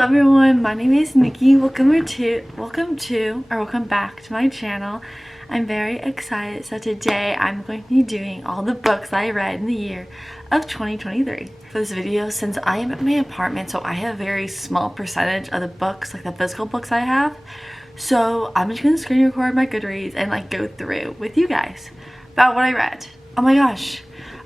Hello everyone, my name is Nikki. Welcome back to my channel. I'm very excited. So today I'm going to be doing all the books I read in the year of 2023. For this video, since I am at my apartment, so I have a very small percentage of the books, like the physical books I have. So I'm just going to screen record my Goodreads and like go through with you guys about what I read. Oh my gosh.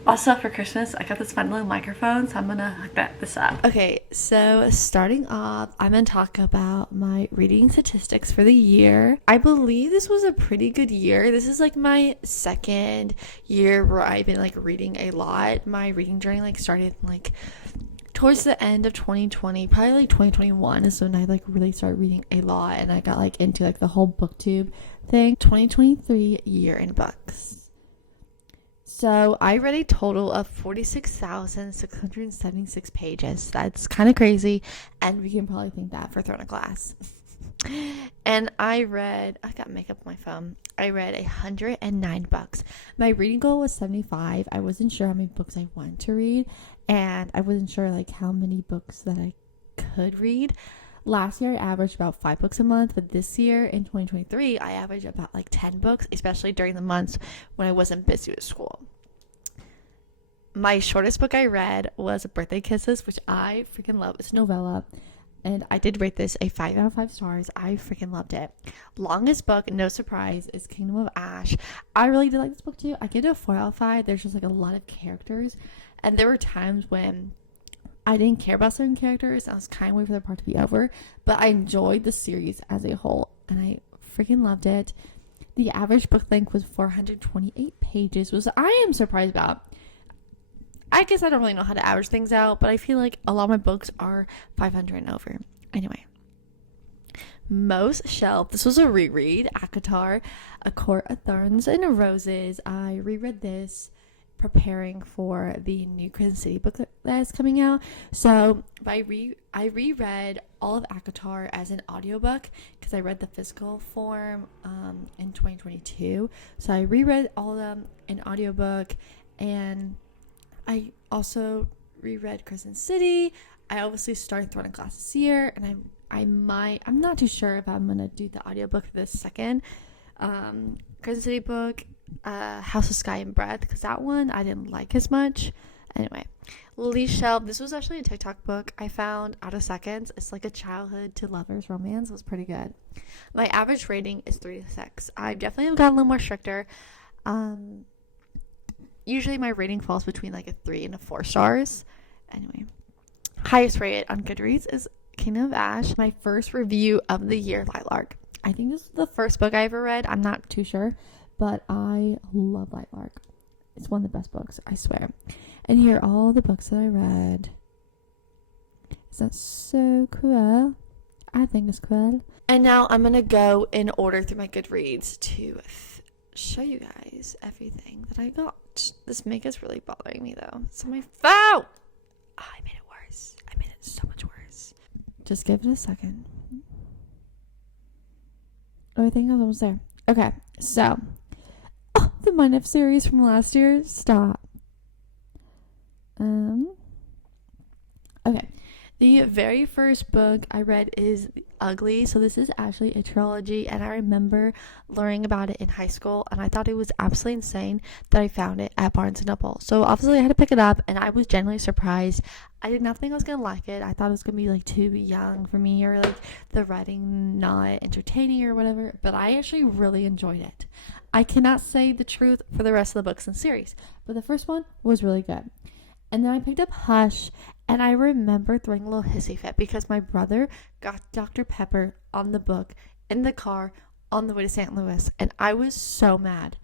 Also, for Christmas, I got this fun little microphone, so I'm gonna hook this up. Okay, so starting off, I'm gonna talk about my reading statistics for the year. I believe this was a pretty good year. This is like my second year where I've been like reading a lot. My reading journey like started like towards the end of 2020, probably like 2021 is when I like really started reading a lot, and I got like into like the whole booktube thing. 2023 year in books. So I read a total of 46,676 pages. That's kind of crazy, and we can probably thank that for throwing a class. And I got makeup on my phone. I read 109 books. My reading goal was 75. I wasn't sure how many books I wanted to read, and I wasn't sure like how many books that I could read. Last year I averaged about 5 books a month, but this year in 2023 I averaged about like 10 books, especially during the months when I wasn't busy with school. My shortest book I read was Birthday Kisses, which I freaking love. It's a novella, and I did rate this a 5 out of 5 stars. I freaking loved it. Longest book, no surprise, is Kingdom of Ash. I really did like this book too. I give it a 4 out of 5. There's just like a lot of characters, and there were times when I didn't care about certain characters. I was kind of waiting for the part to be over, but I enjoyed the series as a whole, and I freaking loved it. The average book length was 428 pages, which I am surprised about. I guess I don't really know how to average things out, but I feel like a lot of my books are 500 and over. Anyway, most shelved. This was a reread. ACOTAR, A Court of Thorns and Roses. I reread this preparing for the new Crescent City book that is coming out. So I reread all of ACOTAR as an audiobook because I read the physical form in 2022. So I reread all of them in audiobook, and I also reread Crescent City. I obviously started throwing a class this year, and I'm not too sure if I'm gonna do the audiobook for the second Crescent City book, House of Sky and Breath, because that one I didn't like as much. Anyway, Least Shelf. This was actually a TikTok book I found out of seconds. It's like a childhood to lovers romance. It was pretty good. My average rating is 3 to 6. I definitely have gotten a little more stricter. Usually my rating falls between like a 3 and a 4 stars. Anyway, highest rated on Goodreads is Kingdom of Ash. My first review of the year, Lightlark. I think this is the first book I ever read. I'm not too sure, but I love Lightlark. It's one of the best books, I swear. And here are all the books that I read. Isn't that so cool? I think it's cool. And now I'm going to go in order through my Goodreads to show you guys everything that I got. This makeup's really bothering me though. It's on my phone. Oh, I made it worse. I made it so much worse. Just give it a second. Oh, I think I was almost there. Okay, so the Mind Up series from last year. Stop. Okay. The very first book I read is Ugly. So this is actually a trilogy, and I remember learning about it in high school, and I thought it was absolutely insane that I found it at Barnes & Noble. So obviously I had to pick it up, and I was genuinely surprised. I did not think I was going to like it. I thought it was going to be like too young for me, or like the writing not entertaining or whatever, but I actually really enjoyed it. I cannot say the truth for the rest of the books in the series, but the first one was really good. And then I picked up Hush, and I remember throwing a little hissy fit because my brother got Dr. Pepper on the book in the car on the way to St. Louis, and I was so mad,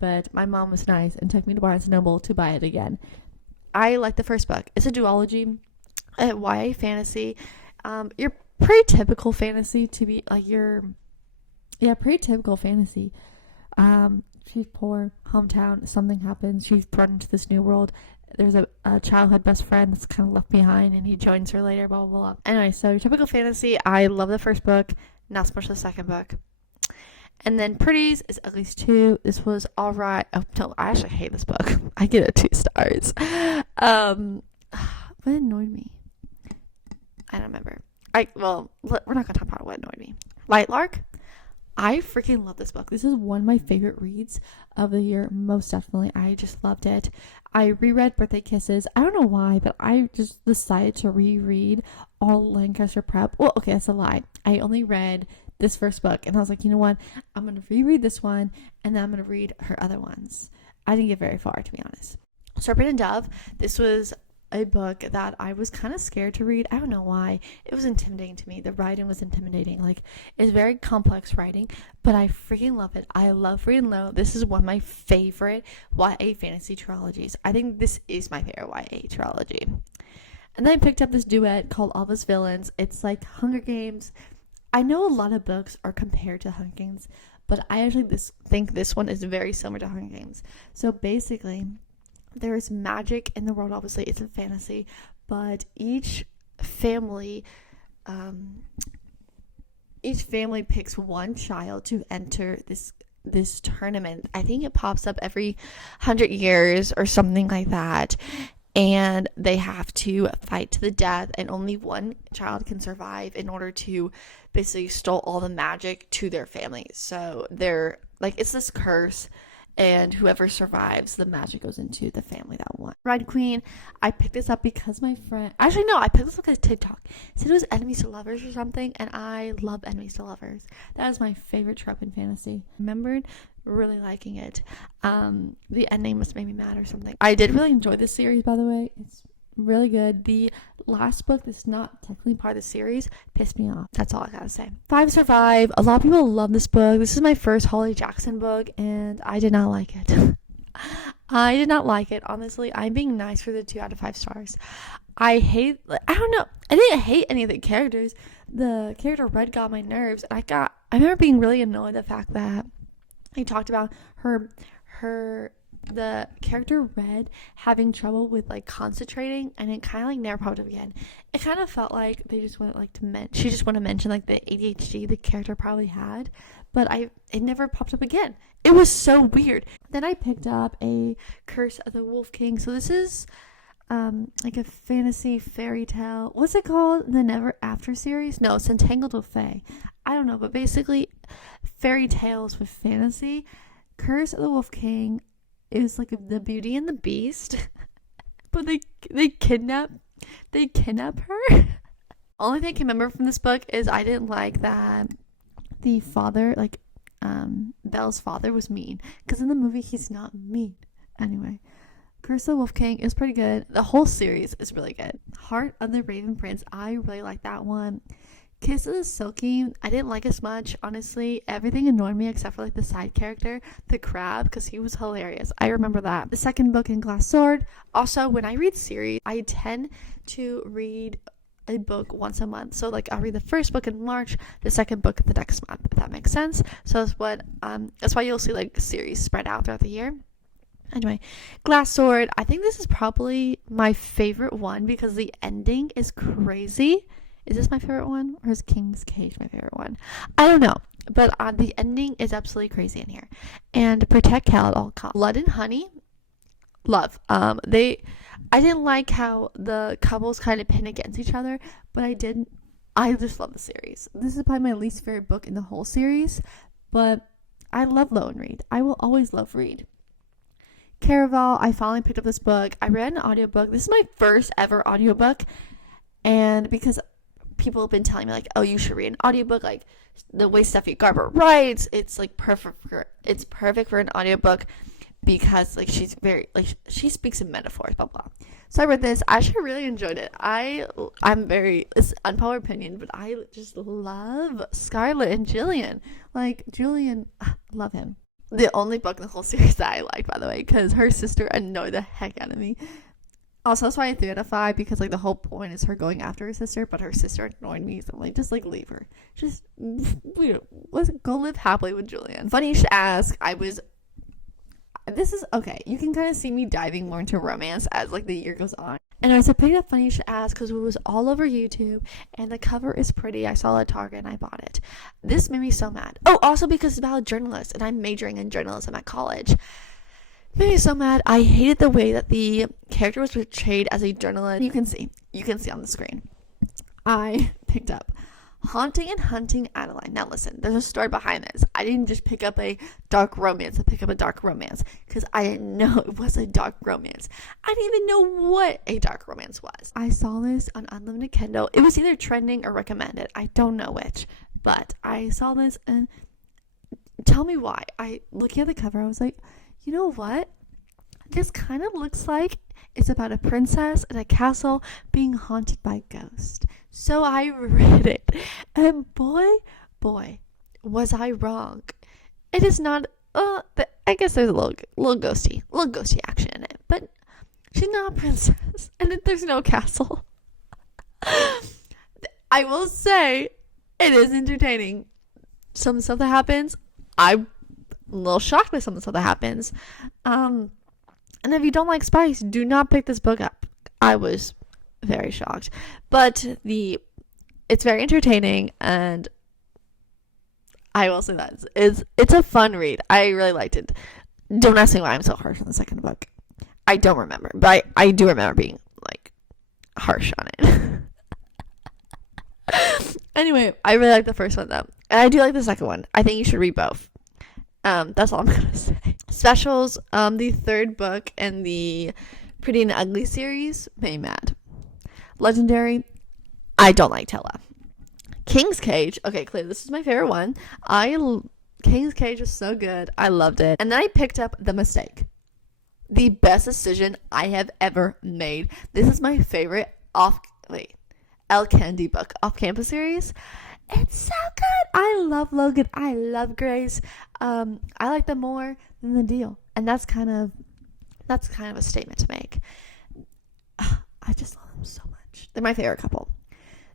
but my mom was nice and took me to Barnes & Noble to buy it again. I like the first book. It's a duology, a YA fantasy. Your pretty typical fantasy to be like pretty typical fantasy. She's poor, hometown, something happens, she's thrown into this new world. There's a childhood best friend that's kind of left behind, and he joins her later, blah, blah, blah. Anyway, so typical fantasy. I love the first book, not so much the second book. And then Pretties is at least 2. This was alright. Oh, no, I actually hate this book. I give it 2 stars. What annoyed me? I don't remember. we're not gonna talk about what annoyed me. Lightlark. I freaking love this book. This is one of my favorite reads of the year, most definitely. I just loved it. I reread Birthday Kisses. I don't know why, but I just decided to reread all Lancaster Prep. Well, okay, that's a lie. I only read this first book, and I was like, you know what? I'm going to reread this one, and then I'm going to read her other ones. I didn't get very far, to be honest. Serpent and Dove. This was a book that I was kind of scared to read. I don't know why. It was intimidating to me. The writing was intimidating. Like, it's very complex writing, but I freaking love it. I love reading low. This is one of my favorite YA fantasy trilogies. I think this is my favorite YA trilogy. And then I picked up this duet called All Those Villains. It's like Hunger Games. I know a lot of books are compared to Hunger Games, but I actually think this one is very similar to Hunger Games. So basically, there is magic in the world. Obviously, it's a fantasy, but each family picks one child to enter this tournament. I think it pops up every 100 years or something like that, and they have to fight to the death, and only one child can survive in order to basically stole all the magic to their family. So they're like, it's this curse, and whoever survives, the magic goes into the family that won. Red Queen, I picked this up because my friend, actually no, I picked this up because Tik Tok. It said it was enemies to lovers or something, and I love enemies to lovers. That is my favorite trope in fantasy. Remembered really liking it. The ending must make me mad or something. I did really enjoy this series, by the way. It's really good. The last book that's not technically part of the series pissed me off. That's all I gotta say. Five Survive. A lot of people love this book. This is my first Holly Jackson book, and I did not like it. I did not like it, honestly. I'm being nice for the 2 out of 5 stars. I don't know. I didn't hate any of the characters. The character Red got on my nerves, and I remember being really annoyed at the fact that he talked about the character Red having trouble with like concentrating, and it kind of like never popped up again. It kind of felt like they just wanted like she just wanted to mention like the ADHD the character probably had, but it never popped up again. It was so weird. Then I picked up a Curse of the Wolf King. So this is like a fantasy fairy tale. What's it called? The Never After series? No, it's Entangled with Fae. I don't know, but basically fairy tales with fantasy. Curse of the Wolf King is like the Beauty and the Beast, but they kidnap her. Only thing I can remember from this book is I didn't like that the father, like Belle's father, was mean, because in the movie he's not mean. Anyway, Curse of the Wolf King is pretty good. The whole series is really good. Heart of the Raven Prince, I really like that one. Kiss of the Silky, I didn't like as much, honestly. Everything annoyed me except for like the side character, the crab, because he was hilarious. I remember that. The second book in Glass Sword. Also, when I read series, I tend to read a book once a month. So like I'll read the first book in March, the second book the next month, if that makes sense. So that's why you'll see like series spread out throughout the year. Anyway, Glass Sword, I think this is probably my favorite one because the ending is crazy. Is this my favorite one, or is King's Cage my favorite one? I don't know, but the ending is absolutely crazy in here. And Protect Cal at all costs. Blood and Honey, love. I didn't like how the couples kind of pin against each other, but I just love the series. This is probably my least favorite book in the whole series, but I love Low and Read. I will always love Read. Caraval, I finally picked up this book. I read an audiobook. This is my first ever audiobook, and because people have been telling me like, oh, you should read an audiobook, like the way Steffi Garber writes, it's like perfect for an audiobook because like she speaks in metaphors, blah blah. So I read this. I actually really enjoyed it. It's an unpopular opinion, but I just love Scarlett and Jillian. Like Julian, love him. The only book in the whole series that I like, by the way, because her sister annoyed the heck out of me. Also, that's why I 3 out of 5, because like the whole point is her going after her sister, but her sister annoyed me, so I'm like, just like leave her. Just let's go live happily with Julian. Funny you should ask, this is okay, you can kind of see me diving more into romance as like the year goes on. And I was picking up Funny You Should Ask because it was all over YouTube, and the cover is pretty. I saw it at Target and I bought it. This made me so mad. Oh, also because it's about a journalist, and I'm majoring in journalism at college. Made me so mad. I hated the way that the character was portrayed as a journalist. You can see on the screen. I picked up Haunting and Hunting Adeline. Now listen, there's a story behind this. I didn't just pick up a dark romance. I picked up a dark romance because I didn't know it was a dark romance. I didn't even know what a dark romance was. I saw this on Unlimited Kindle. It was either trending or recommended. I don't know which, but I saw this, and tell me why. Looking at the cover, I was like, you know what? This kind of looks like it's about a princess in a castle being haunted by ghosts. So I read it, and boy, was I wrong. It is not, I guess there's a little ghosty action in it, but she's not a princess, and there's no castle. I will say, it is entertaining. Some stuff that happens, I'm a little shocked by some of the stuff that happens. And if you don't like spice, do not pick this book up. I was very shocked. But it's very entertaining, and I will say that it's a fun read. I really liked it. Don't ask me why I'm so harsh on the second book. I don't remember, but I do remember being like harsh on it. Anyway, I really like the first one though. And I do like the second one. I think you should read both. That's all I'm gonna say. Specials, the third book in the Pretty and Ugly series made me mad. Legendary, I don't like Tella. King's Cage, okay, clearly this is my favorite one. King's Cage was so good. I loved it. And then I picked up The Mistake. The best decision I have ever made. This is my favorite El Candy book, off-campus series. It's so good. I love Logan. I love Grace. I like them more than The Deal. And that's kind of a statement to make. I just love them so much. They're my favorite couple.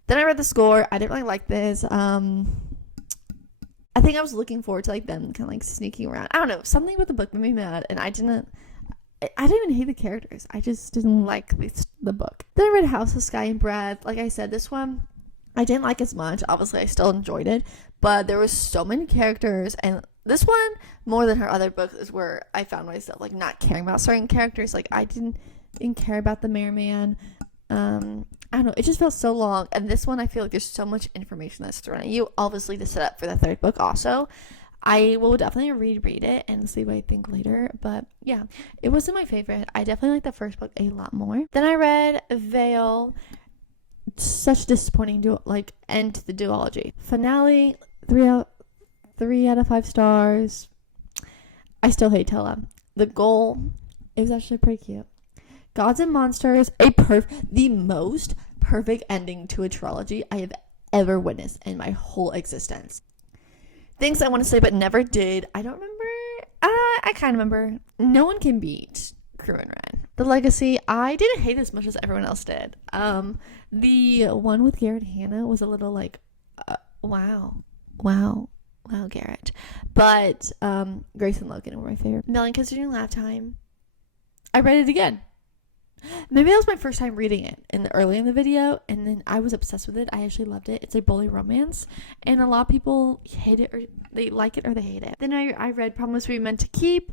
Then I read The Score. I didn't really like this. I think I was looking forward to like them kind of like sneaking around. I don't know. Something about the book made me mad, and I didn't even hate the characters. I just didn't like the book. Then I read House of Sky and Breath. Like I said, this one I didn't like as much. Obviously, I still enjoyed it, but there was so many characters, and this one, more than her other books, is where I found myself like not caring about certain characters. Like I didn't care about the mailman. I don't know. It just felt so long, and this one I feel like there's so much information that's thrown at you. Obviously, to set up for the third book, also. I will definitely reread it and see what I think later. But yeah, it wasn't my favorite. I definitely like the first book a lot more. Then I read Veil. Such disappointing end to the duology. Finale, 3 out of 5 stars. I still hate Tella. The Goal, it was actually pretty cute. Gods and Monsters, the most perfect ending to a trilogy I have ever witnessed in my whole existence. Things I want to say but never did. I don't remember. I kind of remember. No One Can Beat Crew and Ren. The Legacy, I didn't hate as much as everyone else did. The one with Garrett Hannah was a little like, wow, Garrett. But Grace and Logan were my favorite. Million Kids During Laugh Time. I read it again. Maybe that was my first time reading it early in the video, and then I was obsessed with it. I actually loved it. It's a bully romance, and a lot of people hate it, or they like it, or they hate it. Then I read Promise We Meant to Keep.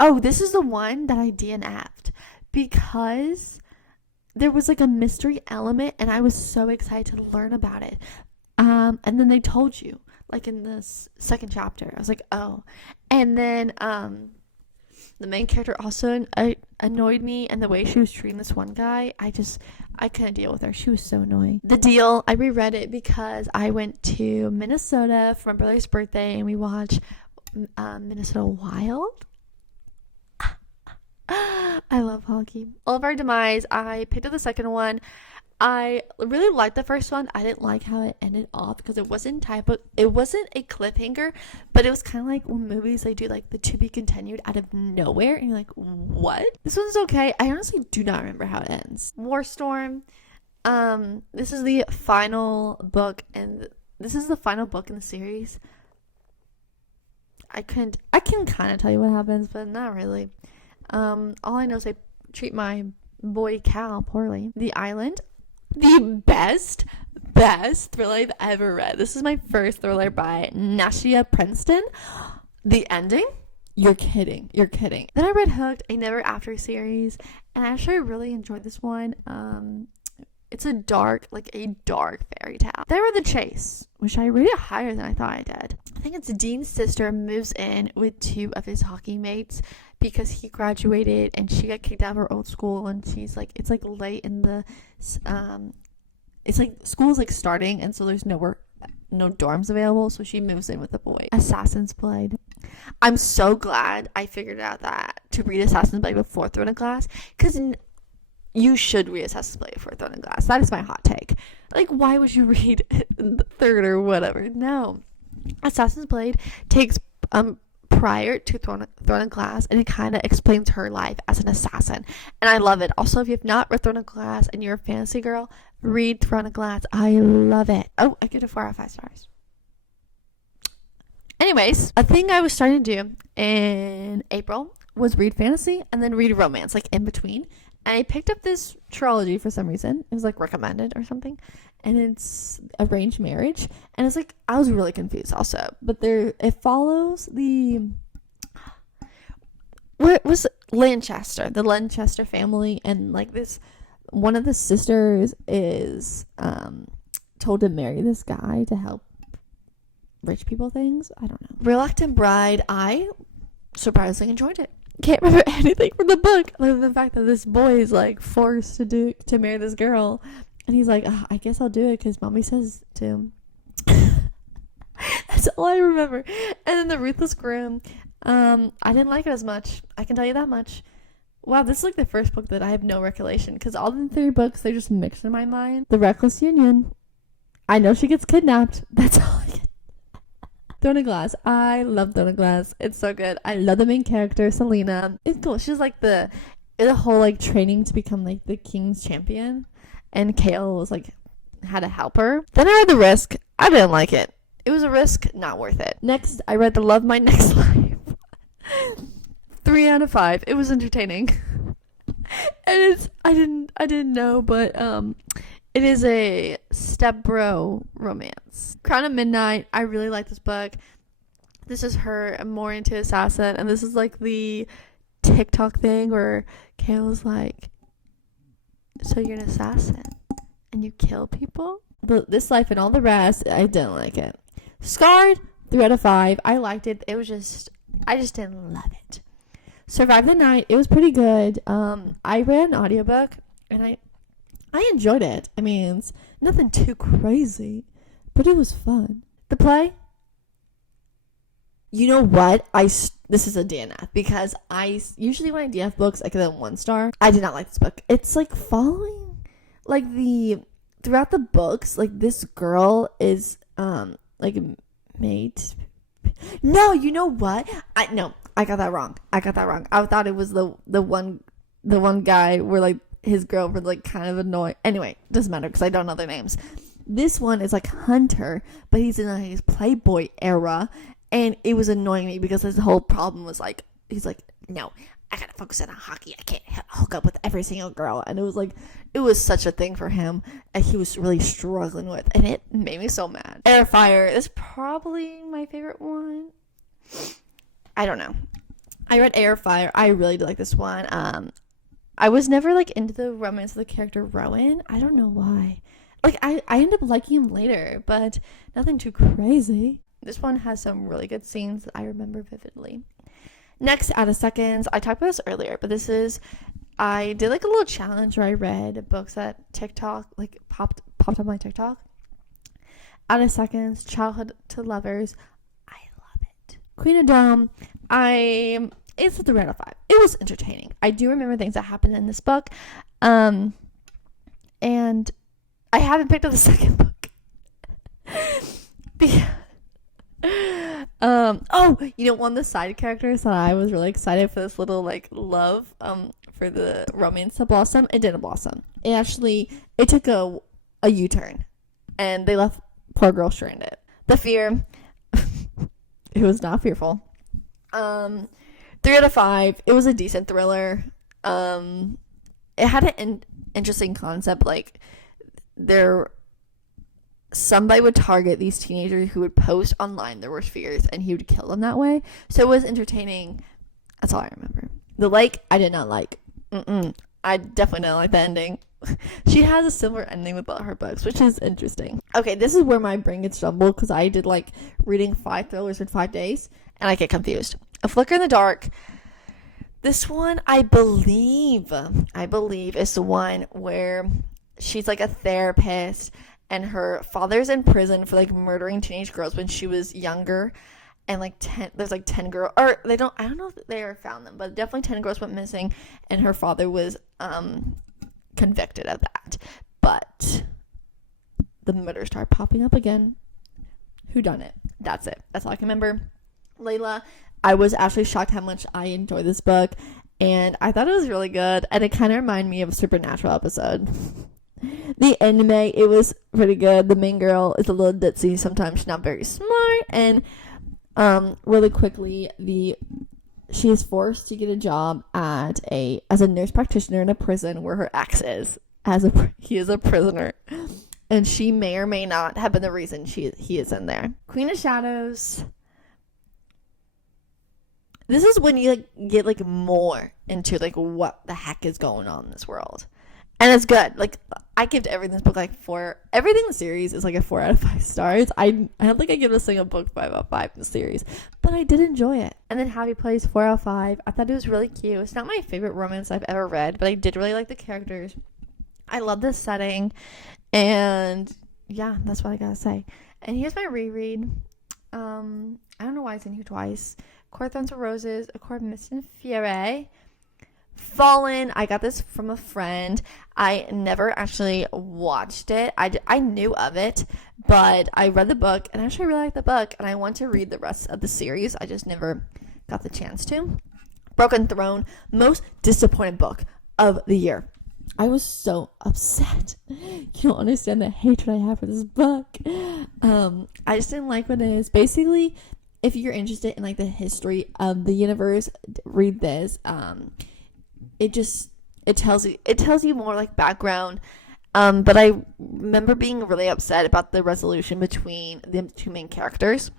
Oh, this is the one that I DNF'd because there was like a mystery element, and I was so excited to learn about it. And then they told you, like in the second chapter. I was like, oh. And then the main character also annoyed me, and the way she was treating this one guy, I couldn't deal with her. She was so annoying. The Deal, I reread it because I went to Minnesota for my brother's birthday, and we watched Minnesota Wild. I love hockey. All of Our Demise, I picked up the second one. I really liked the first one. I didn't like how it ended off because it wasn't it wasn't a cliffhanger, but it was kind of like when movies they do like the to be continued out of nowhere, and you're like, what? This one's okay. I honestly do not remember how it ends. Warstorm. This is the final book, and this is the final book in the series. I can kind of tell you what happens, but not really. All I know is I treat my boy Cal poorly. The Island. The best thriller I've ever read. This is my first thriller by Nashia Princeton. The ending? You're kidding. Then I read Hooked, a Never After series, and I actually really enjoyed this one. It's a dark fairy tale. Then I read The Chase, which I rated higher than I thought I did. I think it's Dean's sister moves in with 2 of his hockey mates because he graduated and she got kicked out of her old school, and she's like, it's like late in the, it's like school's like starting, and so there's no dorms available, so she moves in with the boy. Assassin's Blade. I'm so glad I figured out that to read Assassin's Blade before throwing a glass, because you should read Assassin's Blade before throwing a glass. That is my hot take. Like, why would you read the third or whatever? No. Assassin's Blade takes prior to throwing a glass, and it kind of explains her life as an assassin, and I love it. Also, if you have not read Throwing a Glass and you're a fantasy girl, read Throwing a Glass. I love it. Oh, I give it a 4 out of 5 stars. Anyways, a thing I was starting to do in April was read fantasy and then read romance, like in between. And I picked up this trilogy for some reason. It was like recommended or something. And it's arranged marriage. And it's like, I was really confused also. But it follows what was Lancaster, the Lancaster family. And like one of the sisters is told to marry this guy to help rich people things. I don't know. Reluctant Bride, I surprisingly enjoyed it. Can't remember anything from the book other than the fact that this boy is like forced to marry this girl, and he's like, I guess I'll do it because mommy says to. That's all I remember. And then The Ruthless Groom, I didn't like it as much, I can tell you that much. Wow, this is like the first book that I have no recollection, because all the 3 books, they're just mixed in my mind. The Reckless Union, I know she gets kidnapped, that's all I get. Throwing a Glass. I love Throwing a Glass. It's so good. I love the main character, Selena. It's cool. She's like the whole like training to become like the king's champion, and Kale was like had to help her. Then I read The Risk. I didn't like it. It was a risk, not worth it. Next, I read The Love My Next Life. 3 out of 5. It was entertaining. And I didn't know, but it is a stepbro romance. Crown of Midnight. I really like this book. This is her more into assassin, and this is like the TikTok thing where Kale's like, so you're an assassin and you kill people? This Life and All the Rest, I didn't like it. Scarred, 3 out of 5. I liked it. It was just, I just didn't love it. Survive the Night. It was pretty good. I read an audiobook and I enjoyed it. I mean, it's nothing too crazy, but it was fun. The Play. You know what? This is a DNF, because I usually when I DNF books, I give them 1 star. I did not like this book. It's like following like throughout the books, like this girl is like made. No, you know what? I got that wrong. I thought it was the one guy where like his girlfriend like kind of annoying. Anyway, doesn't matter because I don't know their names. This one is like Hunter, but he's in his Playboy era, and it was annoying me because his whole problem was like, he's like, no, I gotta focus on hockey. I can't hook up with every single girl, and it was such a thing for him, and he was really struggling with, and it made me so mad. Air Fire is probably my favorite one. I don't know. I read Air Fire. I really did like this one. I was never like into the romance of the character Rowan. I don't know why. Like I ended up liking him later, but nothing too crazy. This one has some really good scenes that I remember vividly. Next, Out of Seconds. I talked about this earlier, but I did like a little challenge where I read books that TikTok like popped up my TikTok. Out of Seconds, Childhood to Lovers. I love it. Queen of Dome. It's a 3 out of 5. It was entertaining. I do remember things that happened in this book. And I haven't picked up the second book. One of the side characters that I was really excited for, this little like love for the romance to blossom. It didn't blossom. It took a U-turn, and they left poor girl stranded. The Fear. It was not fearful. 3 out of 5. It was a decent thriller. It had an interesting concept. Like, somebody would target these teenagers who would post online their worst fears, and he would kill them that way. So it was entertaining. That's all I remember. The Lake, I did not like. I definitely didn't like the ending. She has a similar ending with all her books, which is interesting. Okay, this is where my brain gets jumbled because I did like reading 5 thrillers in 5 days and I get confused. A Flicker in the Dark. This one, I believe is the one where she's like a therapist and her father's in prison for like murdering teenage girls when she was younger. And like there's like 10 girls, or I don't know if they ever found them, but definitely 10 girls went missing and her father was convicted of that. But the murders start popping up again. Who done it? That's it. That's all I can remember. Layla, I was actually shocked how much I enjoyed this book, and I thought it was really good, and it kind of reminded me of a Supernatural episode. The anime, it was pretty good. The main girl is a little ditzy. Sometimes she's not very smart, and really quickly, she is forced to get a job as a nurse practitioner in a prison where her ex is. He is a prisoner, and she may or may not have been the reason he is in there. Queen of Shadows. This is when you like get like more into like what the heck is going on in this world. And it's good. Like, I give everything in this book like 4. Everything in the series is like a 4 out of 5 stars. I don't think I give a single book 5 out of 5 in the series, but I did enjoy it. And then Happy Place 4 out of 5. I thought it was really cute. It's not my favorite romance I've ever read, but I did really like the characters. I love this setting, and yeah, that's what I gotta say. And here's my reread. I don't know why it's in here twice. Court of Thorns and Roses, A Court of Mist and Fury. Fallen, I got this from a friend. I never actually watched it. I knew of it, but I read the book, and I actually really liked the book, and I want to read the rest of the series. I just never got the chance to. Broken Throne, most disappointed book of the year. I was so upset. You don't understand the hatred I have for this book. I just didn't like what it is. Basically, if you're interested in like the history of the universe, read this. It tells you more like background. But I remember being really upset about the resolution between the 2 main characters.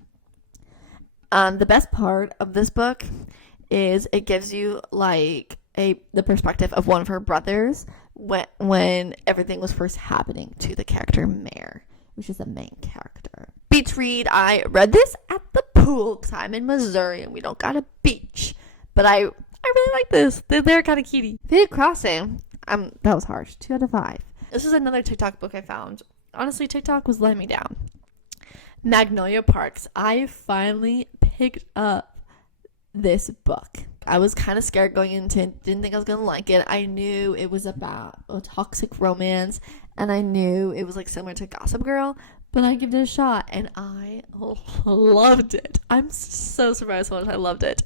The best part of this book is it gives you like the perspective of one of her brothers when everything was first happening to the character Mare, which is the main character. Beach read. I read this at the pool because I'm in Missouri and we don't got a beach. But I really like this. They're kind of cutie. Faded Crossing. That was harsh. 2 out of 5. This is another TikTok book I found. Honestly, TikTok was letting me down. Magnolia Parks. I finally picked up this book. I was kind of scared going into it. Didn't think I was going to like it. I knew it was about a toxic romance, and I knew it was like similar to Gossip Girl, but I gave it a shot, and I loved it. I'm so surprised how much I loved it.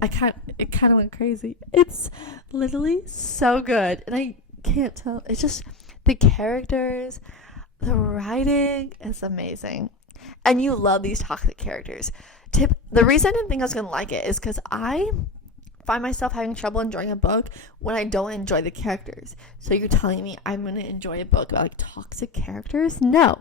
It kind of went crazy. It's literally so good, and I can't tell. It's just the characters, the writing is amazing, and you love these toxic characters. The reason I didn't think I was going to like it is because I find myself having trouble enjoying a book when I don't enjoy the characters. So you're telling me I'm going to enjoy a book about like toxic characters? No,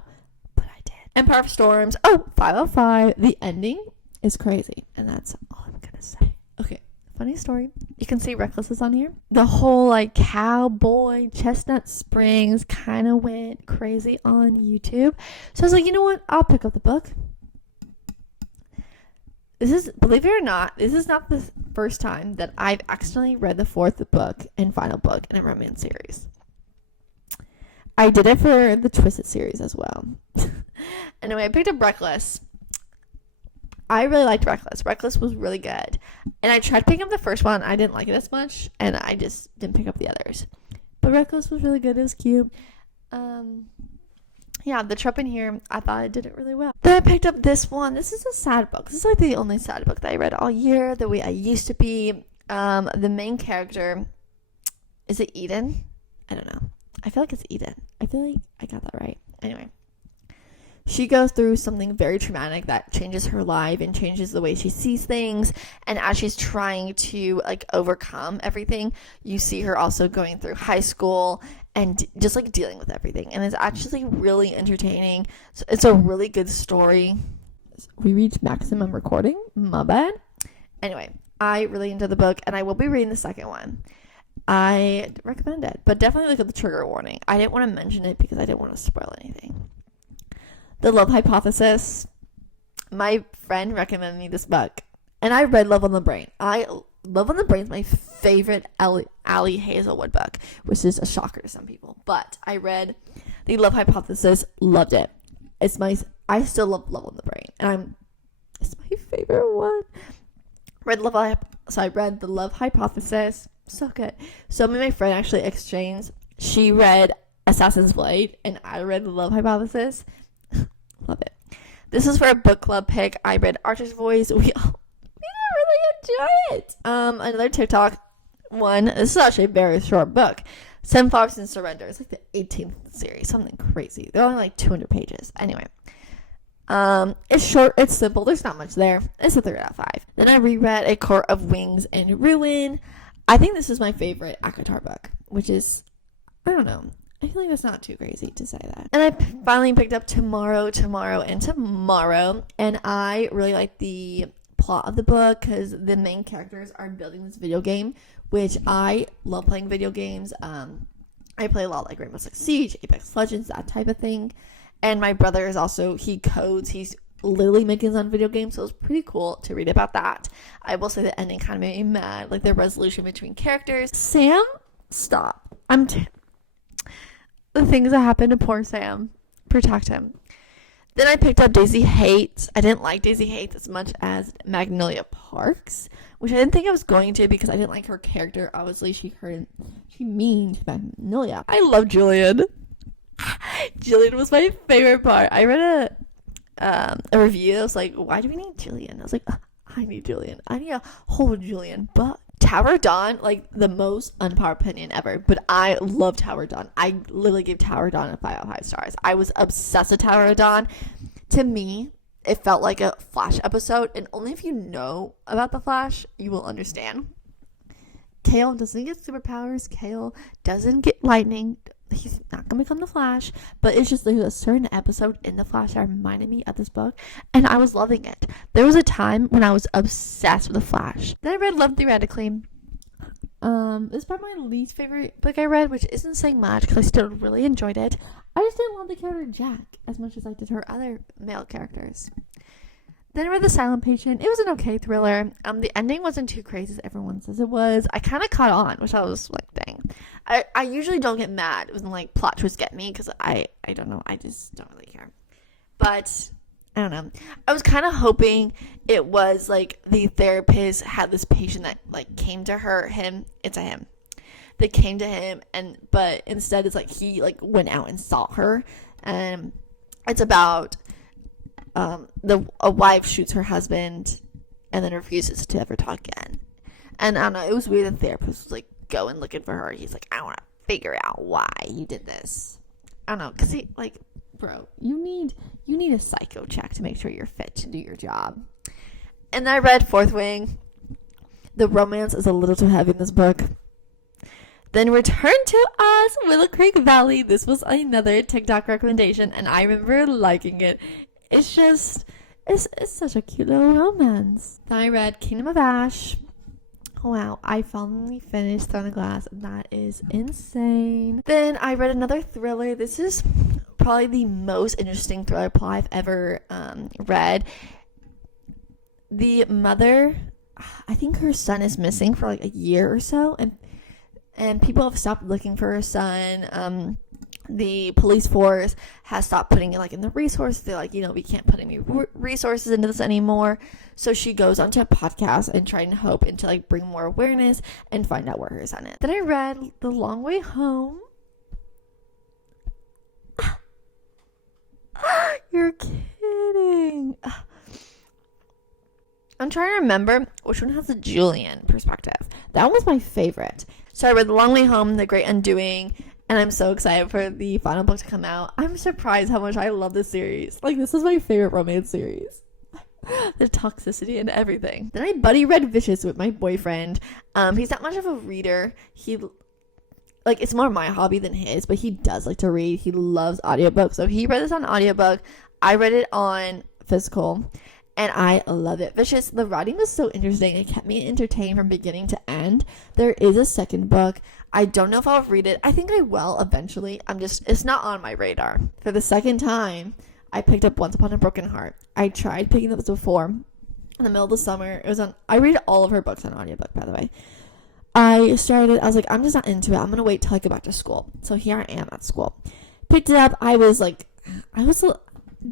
but I did. Empire of Storms. 5 out of 5. The ending is crazy, and that's all I'm going to say. Okay, funny story. You can see Reckless is on here. The whole like cowboy Chestnut Springs kind of went crazy on YouTube. So I was like, you know what? I'll pick up the book. Believe it or not, this is not the first time that I've accidentally read the 4th book and final book in a romance series. I did it for the Twisted series as well. Anyway, I picked up Reckless. I really liked Reckless. Reckless was really good. And I tried picking up the first one. I didn't like it as much, and I just didn't pick up the others. But Reckless was really good. It was cute. Yeah, the trope in here, I thought I did it really well. Then I picked up this one. This is a sad book. This is like the only sad book that I read all year, the way I used to be. The main character, is it Eden? I don't know. I feel like it's Eden. I feel like I got that right. Anyway. She goes through something very traumatic that changes her life and changes the way she sees things. And as she's trying to like overcome everything, you see her also going through high school and just like dealing with everything. And it's actually really entertaining. So it's a really good story. We reached maximum recording. My bad. Anyway, I really enjoyed the book, and I will be reading the second one. I recommend it, but definitely look at the trigger warning. I didn't want to mention it because I didn't want to spoil anything. The Love Hypothesis. My friend recommended me this book, and I read Love on the Brain. Love on the Brain is my favorite Ali Hazelwood book, which is a shocker to some people. But I read The Love Hypothesis, loved it. I still love Love on the Brain, and it's my favorite one. I read The Love Hypothesis, so good. So me and my friend actually exchanged. She read Assassin's Blade, and I read The Love Hypothesis. Love it. This is for a book club pick. I read Archer's Voice. We didn't really enjoy it. Another TikTok one. This is actually a very short book. Sunflowers and Surrender. It's like the 18th series. Something crazy. They're only like 200 pages. Anyway. It's short. It's simple. There's not much there. It's a 3 out of 5. Then I reread A Court of Wings and Ruin. I think this is my favorite ACOTAR book, which is, I don't know. I feel like that's not too crazy to say that. And I finally picked up Tomorrow, and I really like the plot of the book because the main characters are building this video game, which I love playing video games. I play a lot like Rainbow Six Siege, Apex Legends, that type of thing. And my brother is also, he codes, he's literally making his own video games, so it was pretty cool to read about that. I will say the ending kind of made me mad, like the resolution between characters. Sam, stop. The things that happened to poor Sam. Protect him. Then I picked up Daisy Hates. I didn't like Daisy Hates as much as Magnolia Parks, which I didn't think I was going to because I didn't like her character. Obviously, she mean Magnolia. I love Julian. Julian was my favorite part. I read a review. I was like, why do we need Julian? I was like, I need Julian. I need a whole Julian. But Tower of Dawn, like the most unpopular opinion ever. But I love Tower of Dawn. I literally gave Tower of Dawn a 5 out of 5 stars. I was obsessed with Tower of Dawn. To me, it felt like a Flash episode. And only if you know about the Flash, you will understand. Kale doesn't get superpowers. Kale doesn't get lightning. He's not gonna become the Flash, but it's just there's a certain episode in the Flash that reminded me of this book, and I was loving it. There was a time when I was obsessed with the Flash. Then I read Love Theoretically. This is probably my least favorite book I read, which isn't saying much because I still really enjoyed it. I just didn't love the character Jack as much as I did her other male characters. Then I read The Silent Patient. It was an okay thriller. The ending wasn't too crazy as everyone says it was. I kind of caught on, which I was like, dang. I usually don't get mad when like plot twists get me because I don't know. I just don't really care. But I don't know. I was kind of hoping it was like the therapist had this patient that like came to him. It's a him. That came to him, but instead it's like he like went out and saw her. And it's about a wife shoots her husband and then refuses to ever talk again. And I don't know, it was weird. The therapist was like going looking for her. He's like, I want to figure out why you did this. I don't know, because he like, bro, you need a psycho check to make sure you're fit to do your job. And I read Fourth Wing. The romance is a little too heavy in this book. Then Return to Us, Willow Creek Valley. This was another TikTok recommendation, and I remember liking it. It's just, it's such a cute little romance. Then I read Kingdom of Ash. Wow, I finally finished Throne of Glass, and that is insane. Then I read another thriller. This is probably the most interesting thriller plot I've ever read. The mother, I think her son is missing for like a year or so, and people have stopped looking for her son. The police force has stopped putting it like in the resources. They're like, we can't put any resources into this anymore. So she goes onto a podcast and trying to hope and to like bring more awareness and find out where her son is. Then I read The Long Way Home. You're kidding. I'm trying to remember which one has the Julian perspective. That one was my favorite. So I read The Long Way Home, The Great Undoing, and I'm so excited for the final book to come out. I'm surprised how much I love this series. Like, this is my favorite romance series. The toxicity and everything. Then I buddy read Vicious with my boyfriend. He's not much of a reader. It's more my hobby than his, but he does like to read. He loves audiobooks. So he read this on audiobook. I read it on physical. and I love it. But just the writing was so interesting. It kept me entertained from beginning to end. There is a second book. I don't know if I'll read it. I think I will eventually. It's not on my radar. For the second time, I picked up Once Upon a Broken Heart. I tried picking up this before in the middle of the summer. I read all of her books on audiobook, by the way. I was like, I'm just not into it. I'm going to wait till I go back to school. So here I am at school. Picked it up. I was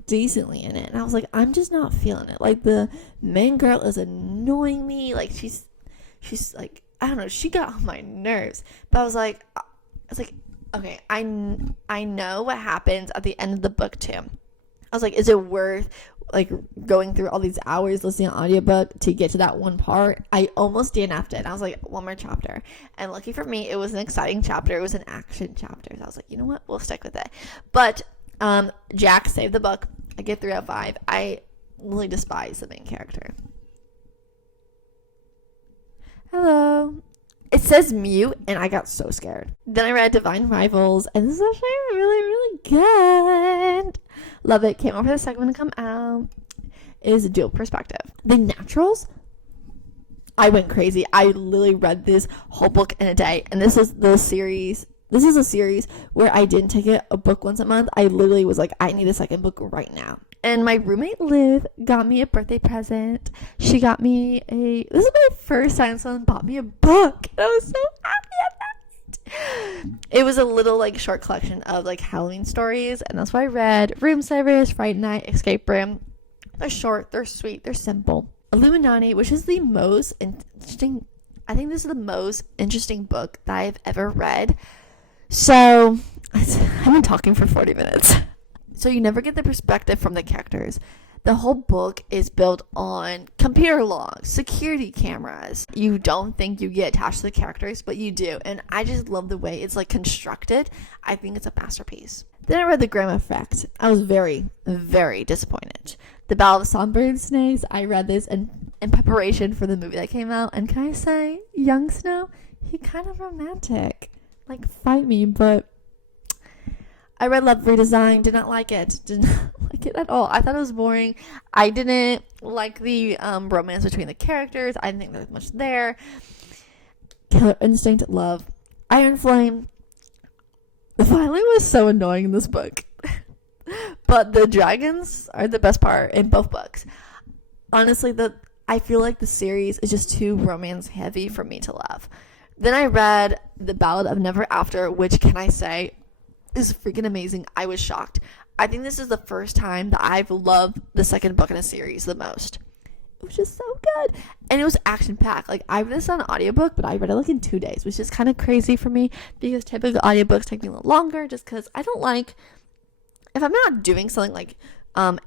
decently in it. And I was like, I'm just not feeling it. Like, the main girl is annoying me. Like, she's like, I don't know. She got on my nerves. But I was like, okay, I know what happens at the end of the book, too. I was like, is it worth like going through all these hours listening to audiobook to get to that one part? I almost DNF'd it. I was like, one more chapter. And lucky for me, it was an exciting chapter. It was an action chapter. So I was like, you know what? We'll stick with it. But Jack saved the book. I get 3 out of 5. I really despise the main character. Hello. It says mute, and I got so scared. Then I read Divine Rivals, and this is actually really, really good. Love it. Can't wait for the second one to come out. It is a dual perspective. The Naturals, I went crazy. I literally read this whole book in a day, and this is a series where I didn't take a book once a month. I literally was like, I need a second book right now. And my roommate Liv got me a birthday present. She got me this is my first time someone bought me a book. I was so happy at that. It was a little like short collection of like Halloween stories, and that's what I read. Room Service, Fright Night, Escape Room. They're short, they're sweet, they're simple. Illuminati, which is the most interesting, I think this is the most interesting book that I've ever read. So, I've been talking for 40 minutes. So you never get the perspective from the characters. The whole book is built on computer logs, security cameras. You don't think you get attached to the characters, but you do. And I just love the way it's like constructed. I think it's a masterpiece. Then I read The Graham Effect. I was very, very disappointed. The Battle of Songbird Snakes. I read this in preparation for the movie that came out. And can I say, Young Snow, he kind of romantic. Like, fight me, but I read Love Redesign, did not like it at all. I thought it was boring. I didn't like the romance between the characters. I didn't think there was much there. Killer Instinct, love. Iron Flame, the violin was so annoying in this book. But the dragons are the best part in both books. Honestly, I feel like the series is just too romance heavy for me to love. Then I read The Ballad of Never After, which, can I say, is freaking amazing. I was shocked. I think this is the first time that I've loved the second book in a series the most. It was just so good. And it was action-packed. Like, I read this on an audiobook, but I read it like in 2 days, which is kind of crazy for me because typically audiobooks take me a little longer just because I don't like, if I'm not doing something like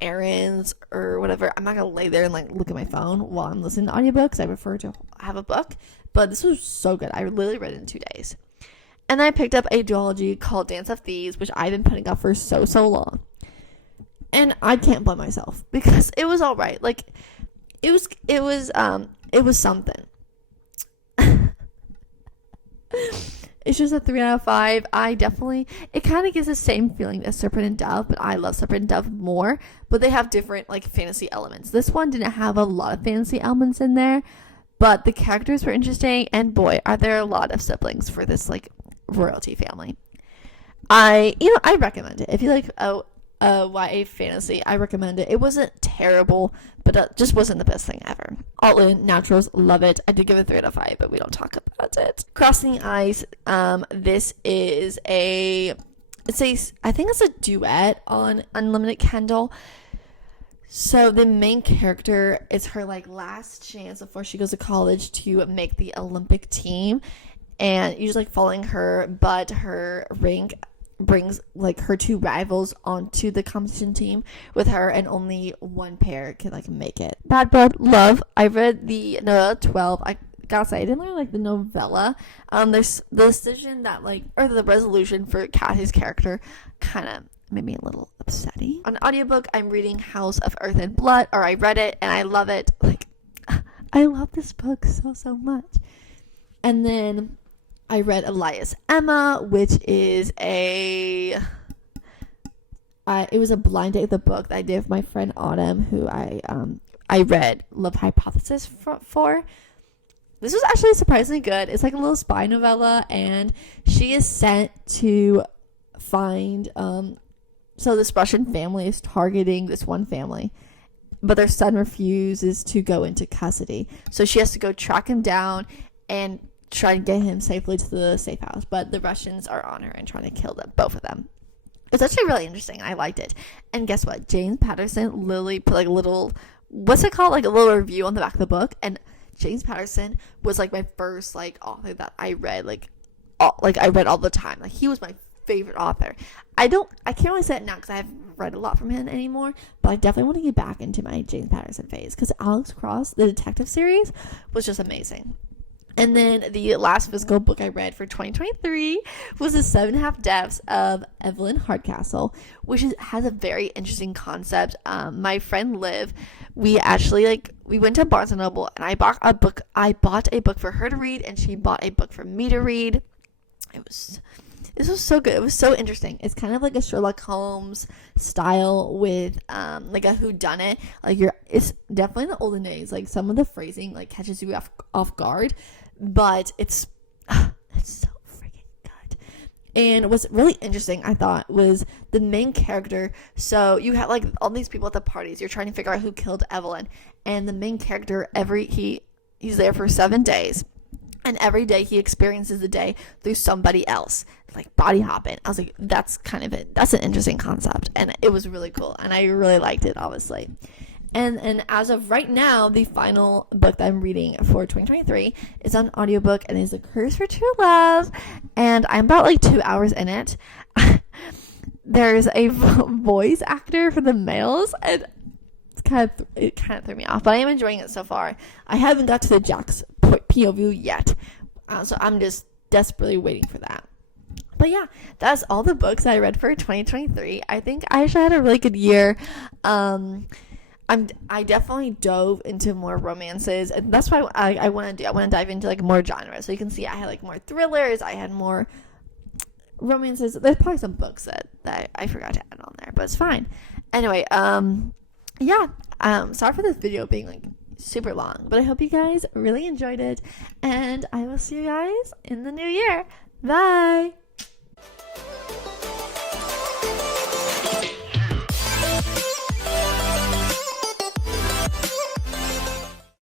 errands or whatever, I'm not going to lay there and like look at my phone while I'm listening to audiobooks. I prefer to have a book. But this was so good. I literally read it in 2 days. And then I picked up a duology called Dance of Thieves, which I've been putting up for so long. And I can't blame myself because it was all right. Like, it was something. It's just a 3 out of 5. It kind of gives the same feeling as Serpent and Dove, but I love Serpent and Dove more. But they have different, like, fantasy elements. This one didn't have a lot of fantasy elements in there, but the characters were interesting, and boy, are there a lot of siblings for this, like, royalty family. I recommend it. If you like YA fantasy, I recommend it. It wasn't terrible, but it just wasn't the best thing ever. All In, Naturals, love it. I did give it 3 out of 5, but we don't talk about it. Crossing the Ice, this is I think it's a duet on Unlimited Kindle. So the main character is her like last chance before she goes to college to make the Olympic team, and you're just like following her, but her rank brings like her 2 rivals onto the competition team with her, and only one pair can like make it. Bad Blood, love. I read the novella 12. I gotta say, I didn't really like the novella. There's the decision that the resolution for Cassie's character kind of made me a little upsetty. On audiobook, I'm reading House of Earth and Blood, or I read it and I love it. Like, I love this book so much. And then I read Elias Emma, which is a it was a blind date of the book that I did with my friend Autumn, who I read Love Hypothesis for. This was actually surprisingly good. It's like a little spy novella, and she is sent to find so this Russian family is targeting this one family, but their son refuses to go into custody, so she has to go track him down and try to get him safely to the safe house. But the Russians are on her and trying to kill them, both of them. It's actually really interesting. I liked it. And guess what? James Patterson literally put like a little, what's it called, like a little review on the back of the book. And James Patterson was like my first like author that I read I read all the time. Like, he was my favorite author. I can't really say it now because I haven't read a lot from him anymore, but I definitely want to get back into my James Patterson phase, because Alex Cross, the detective series, was just amazing. And then the last physical book I read for 2023 was The 7.5 Deaths of Evelyn Hardcastle, which has a very interesting concept. My friend Liv, we went to Barnes & Noble, and I bought a book for her to read, and she bought a book for me to read. This was so good. It was so interesting. It's kind of like a Sherlock Holmes style with like a whodunit. Like, it's definitely in the olden days. Like, some of the phrasing like catches you off guard, but it's so freaking good. And what's really interesting, I thought, was the main character. So you have like all these people at the parties. You're trying to figure out who killed Evelyn, and the main character he's there for 7 days. And every day he experiences the day through somebody else, like body hopping. I was like, that's kind of it. That's an interesting concept. And it was really cool. And I really liked it, obviously. And as of right now, the final book that I'm reading for 2023 is on audiobook, and is A Curse for True Love. And I'm about like 2 hours in it. There's a voice actor for the males, and it kind of threw me off, but I am enjoying it so far. I haven't got to the Jack's POV yet, so I'm just desperately waiting for that. But yeah, that's all the books I read for 2023. I think I actually had a really good year. I definitely dove into more romances, and that's what I want to do. I want to dive into like more genres. So you can see I had like more thrillers, I had more romances. There's probably some books that I forgot to add on there, but it's fine. Anyway, sorry for this video being like super long, but I hope you guys really enjoyed it, and I will see you guys in the new year. Bye.